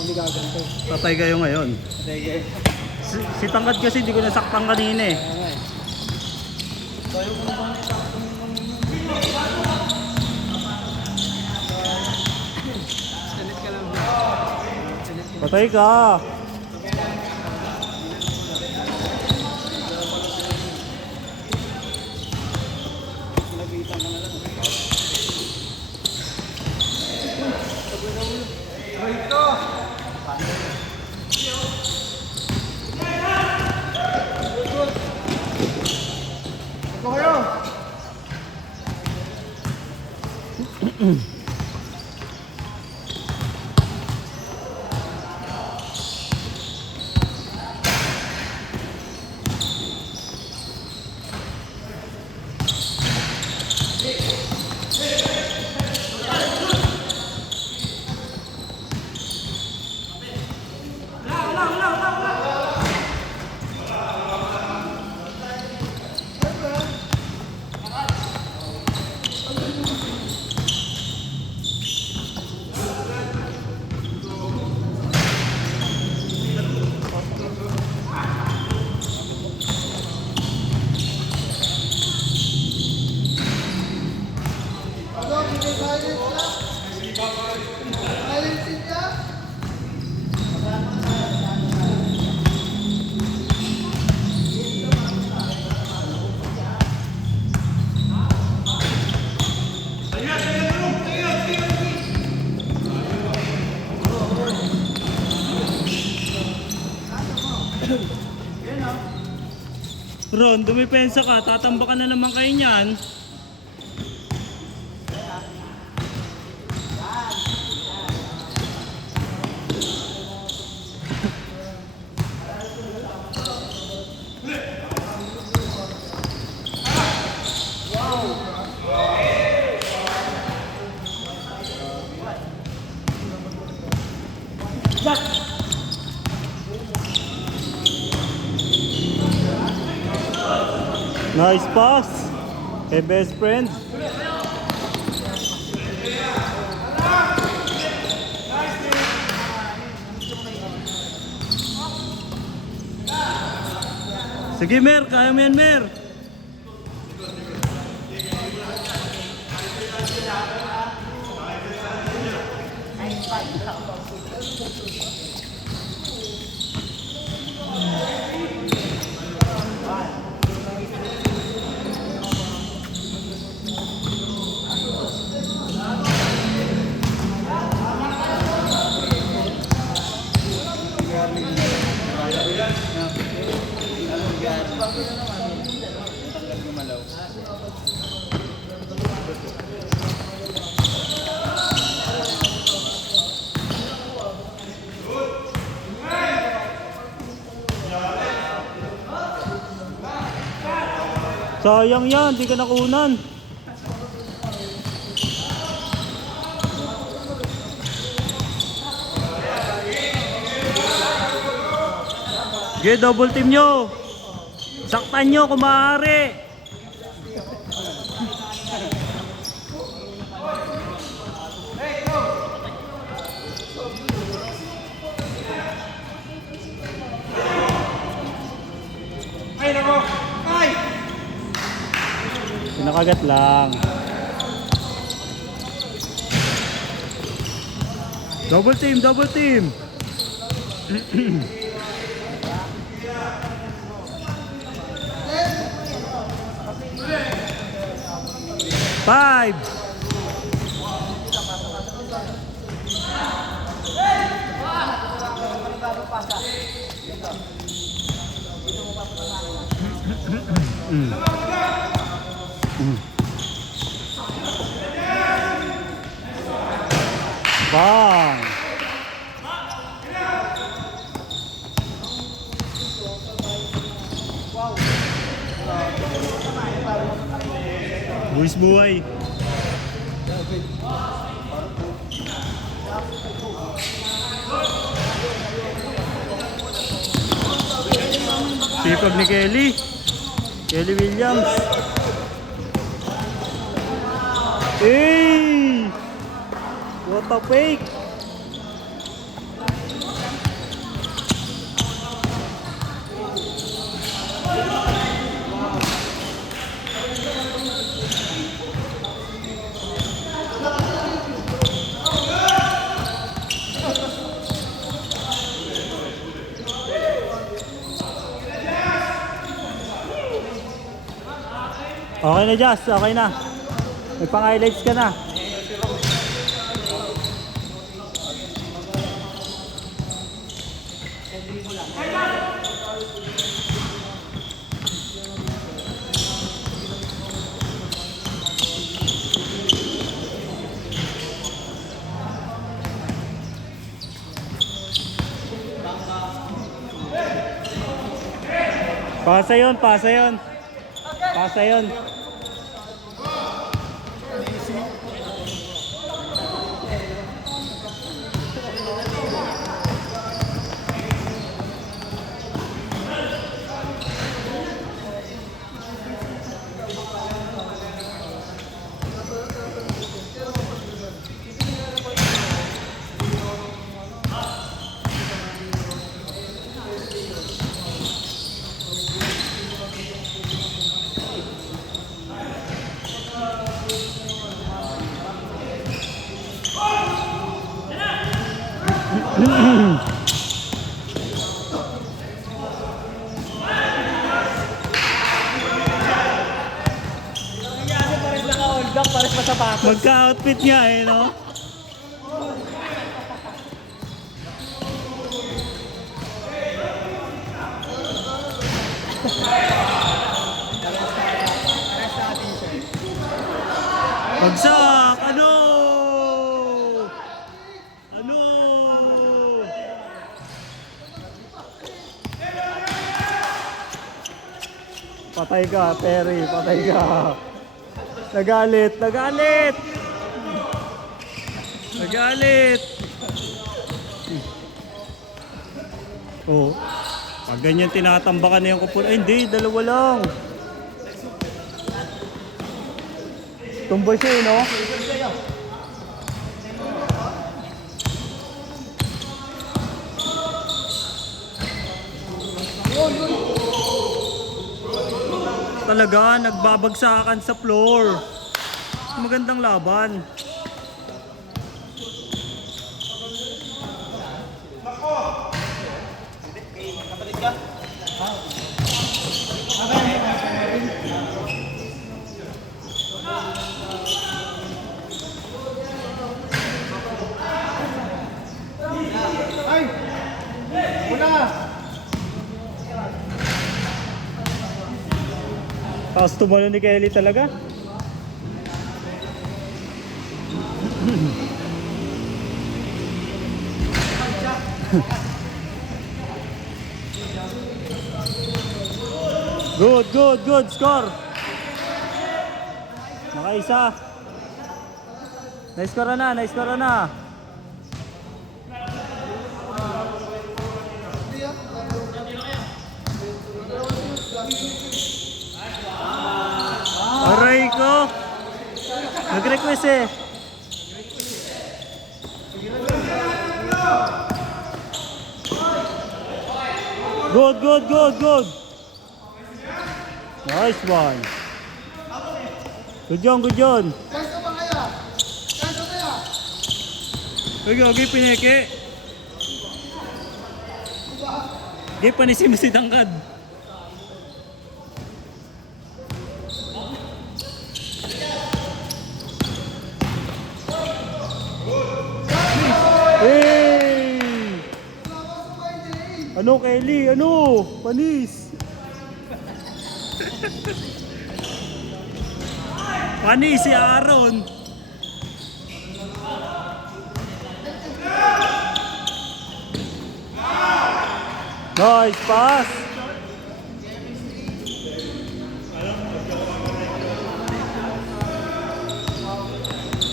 kami gaganto. Patay kayo ngayon. Sige. Si Tangkad kasi hindi ko nasaktan kanina eh. Tayo ko na bang isaktan mo kanina? Salit ka lang. Patay ka. Nagitan ka na lang. Rito! Ito kayo! Ron, dumipensa ka. Tatambakan na naman kayo niyan. Nice pass. Hey, best friend. Sige, Mer. Kaya mo yan, Mer. Sayang yan, di ka nakunan. Sige, double team nyo. Saktan nyo kung maaari. Ay, nako! Ay! Pinakagat lang. Double team, double team. Five. Bang. Buwis buhay. Sipag ni Kelly Williams. Hey! What a fake! Okay na, Jazz. Okay na. May pang-highlights ka na. Pasa yun, pasa yun. Pasa yun. Magka-outfit nga eh, no? Bagsak! Ano? Ano? Patay ka, Terry. Patay ka. Nagalit, nagalit! Nagalit! Oh, pag ganyan tinatambakan na yung kupon, ay hindi, dalawa lang. Tumboy siya eh, no? Talaga, nagbabagsakan sa floor. Magandang laban. Ay! Wala! Tapos tumalo ni Kelly talaga. Good, good, good. Score. Nakaisa. Na-score na, na-score na. Aray ko. Nag-request eh. Good, good, good, good. Nice one. Good yun, good yun. Okay, pineke. Okay, panisim si Tangkad. Hey! Ano, Kelly? Ano? Panis! Panis si Aaron! Nice pass!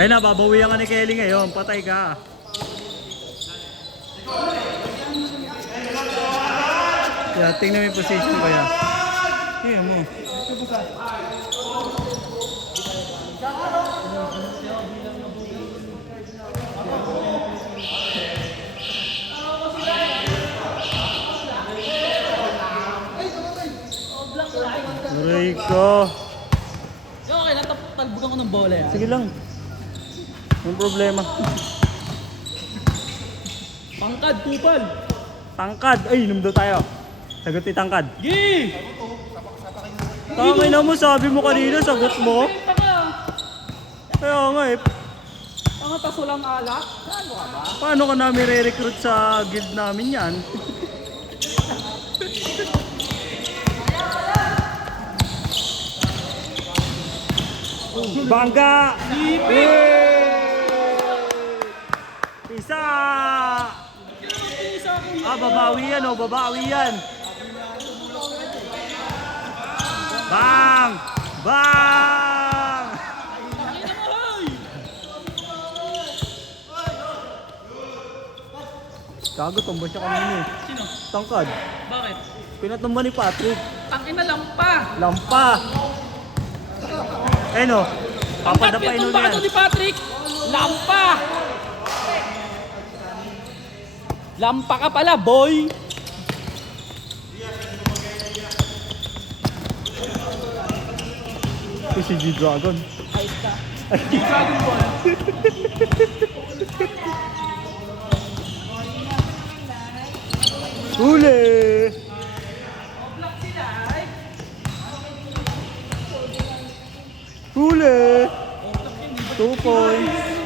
Ay na, babawian ka ni Kelly ngayon. Patay ka. Yeah, tingnan mo yung position ko yan. Tingnan mo. Aray ko. Okay lang, talbugan ko ng bola yan. Sige lang. Yung problema. Pangkad, kupal. Tangkad. Ay, inom daw tayo. Sagot ni Tangkad. Gi! Tangin na mo, sabi mo kanina, sagot mo. Kaya nga eh, Ang tas walang alak? Ano ka ba? paano ka namin re-recruit sa guild namin yan? Bangga! Isa! Babawi yan oh, babawi yan. Bang! Bang! Gago, tumba siya kanina eh. Sino? Tangkad. Bakit? Pinatumba ni Patrick. Tangin na lang pa. Lampa. Eh no. Pangkat Papadapain pinatong ulit baka yan. ni Patrick. Lampa. Lampa ka pala, boy. Ito si G-Dragon. Ayos ka. Dragon Ball. Huli! Huli! 2 points.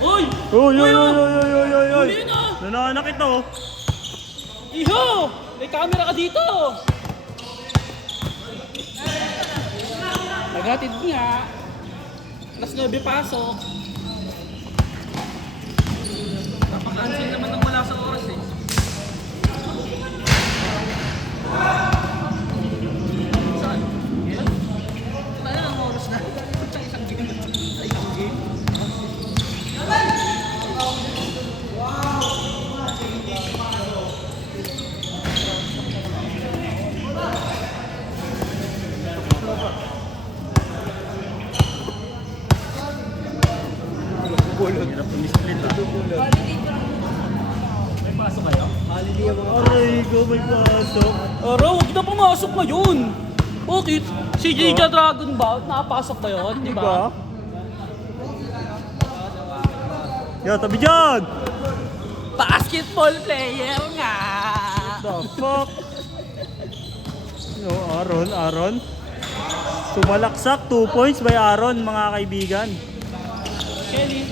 Uy! Uy, uy, uy, uy, uy, uy, uy, uy. Huli na! Nanaanak ito. Iho! May camera ka dito! Nagatid nga. Alas 9 pasok. Napaka-cancel naman ng wala sa oras eh. Saan? Wala na ang oras na. Isang game. Isang game. Hirap umislit ah. May pasok kayo? Aray ko, may pasok. Aro, huwag na pumasok ngayon. Bakit? Si Giga Dragon ba? Nakapasok ba yun? Di ba? Diba? Yo, tabi dyan! Basketball player nga! The fuck? No, Aaron. Sumalaksak, 2 points by Aaron, mga kaibigan.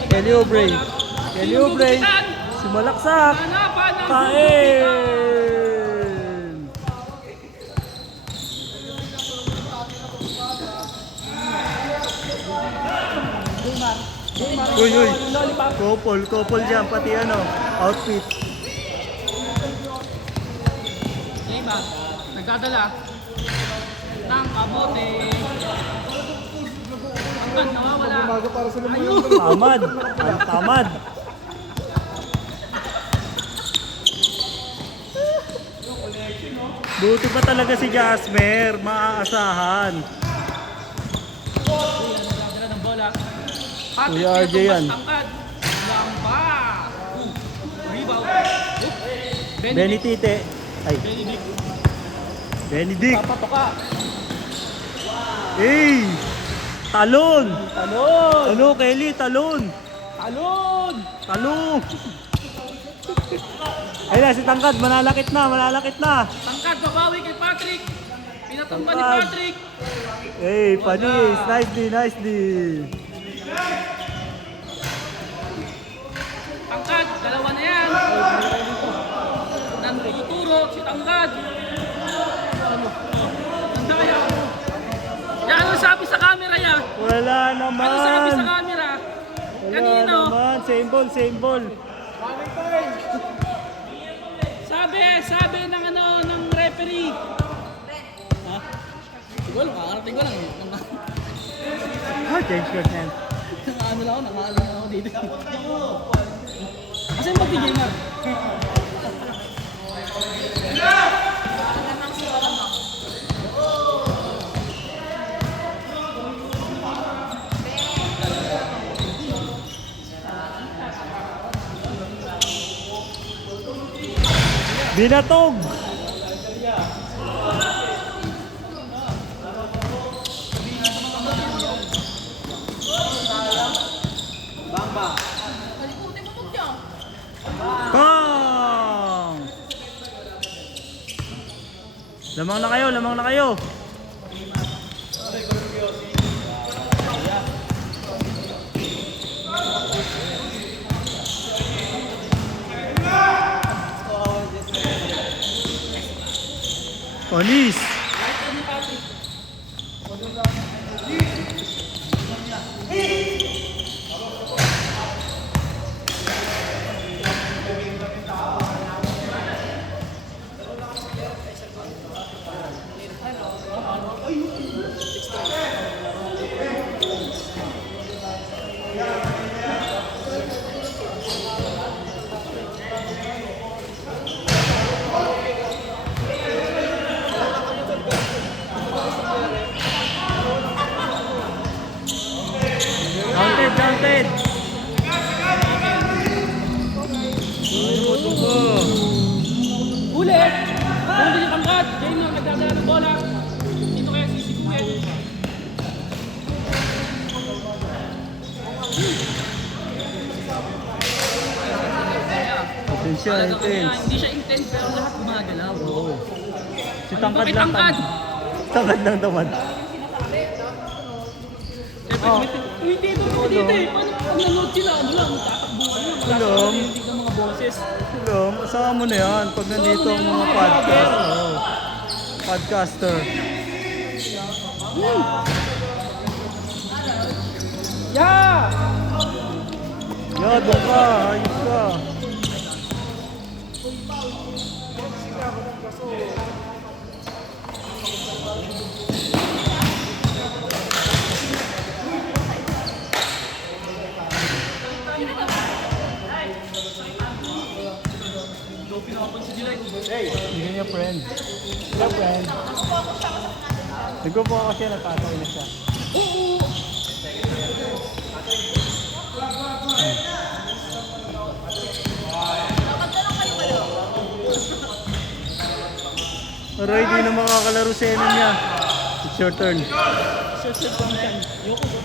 Kelly Oubre. Kelly Oubre. Sumalaksak. Hanapan ng Kain! Uy, uy. Couple dyan, pati ano, outfit. Diba? Nagdadala ng kamote. Hanggang nawawala. Umaga para sa lumayan. Ayun! Tamad. Ang tamad. Buti pa talaga si Jasmer, maaasahan. Nagdadala ng bola. Patrick Kuya RJ yan. tangkad. Lamba! Rebound. Benitite. Ay, Benedict. Benedict. Papatoka. Hey! Talon! Talon! Ano, Kelly? Talon! Talon! Talon! Ay na, si Tangkad, malalakit na. Tangkad, babawi kay Patrick. Pinatumba ni Tangkad. Patrick. Hey, panis. Nicely. Tangkad, dalawa na yan. Nanduturo si Tangkad. Ganda kaya. Yan, ano sabi sa camera yan? Wala naman. Ano sabi sa camera? Wala Kanino? naman. Same ball. Sabi ng ano, ng referee. Ha? Siguro, kakarating ko lang eh. Change your hand. Ano lang ako, nakaalam na ako dito. Kasi yung pag-gamer. Binatog! Bang! Lamang na kayo, lamang na kayo. Panis! Counted, counted! Ulit! Ulit yung pangkat! Diyan na, nagdadala ng bola. Dito kaya sisikuin. Atensyon, intense. Hindi siya intense pero lahat gumagalaw. Oo. Si tangkad Bakit lang tangkad? Tangkad lang tamad. Hindi dito eh. Paano pag nanood sila, ano lang, tatakbuhan lang. Wala Alam. sa marinig ng mga boses. Hello, kasama mo na yan pag nandito ang mga podcast. Oo. Podcaster. Yeah! Yado ka, ayos ka. Hindi niya friend. Sila friend. Nagpo ako siya, nagpatay na siya. Aray, di na makakalaro si Enon niya. It's your turn. Short lang yan. Yoko ba?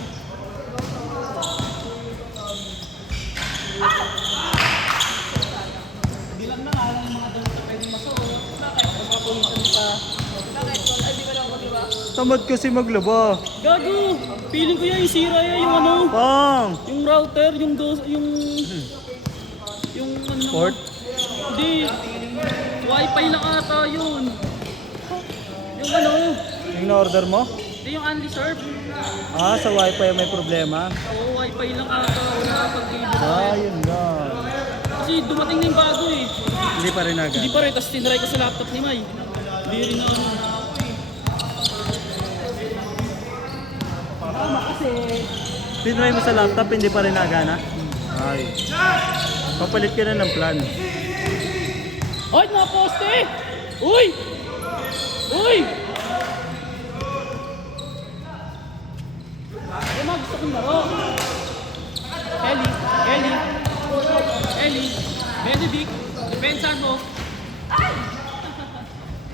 Bilang na nga lang yung mga doon na pwedeng masuot. Bakit? Pagpapulisan pa. Bakit? Ay, di ba lang diba? Tamad kasi maglaba. Gago! Feeling ko yan, yung sira yan, yung ano. Pang! Yung router, yung ano. Port? Hindi. Wi-Fi lang ata yun. Yung ano. Yung na-order mo? Hindi yung unreserved. Ah, sa wifi may problema? Oo, Wi-Fi lang ata. Wala pag-ibig. Ah, yun lang. Kasi dumating na yung bago eh. Hindi pa rin agad. Hindi pa rin, tapos tinry ko sa laptop ni May. Hindi rin na ano. Tama kasi. Tinry mo sa laptop, hindi pa rin nagana? Ay. Papalit ka na ng plan. Ay, mga poste! Uy! Uy! Yung mga gusto kong laro. Ellie, Benedict, depensan mo.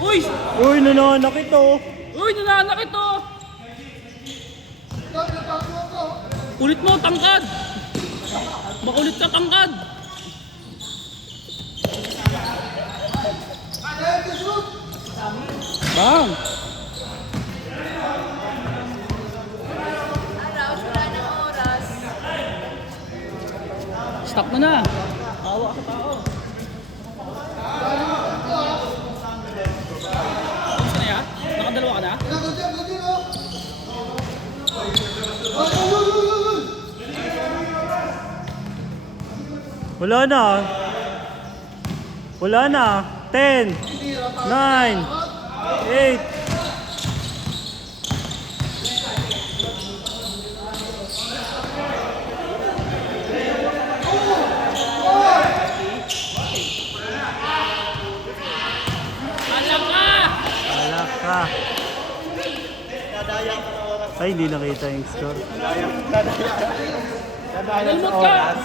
Uy! Uy, nananak ito. Uy, nananak ito! Ulit mo, tangkad! Makulit ka, tangkad! Bang! Stop mo na! Awa sa tao. Gusto na yan? Nakadalawa ka na? Wala na. Wala na. 10, 9, 8. Ay, hindi nakita yung score. Nalmot ka.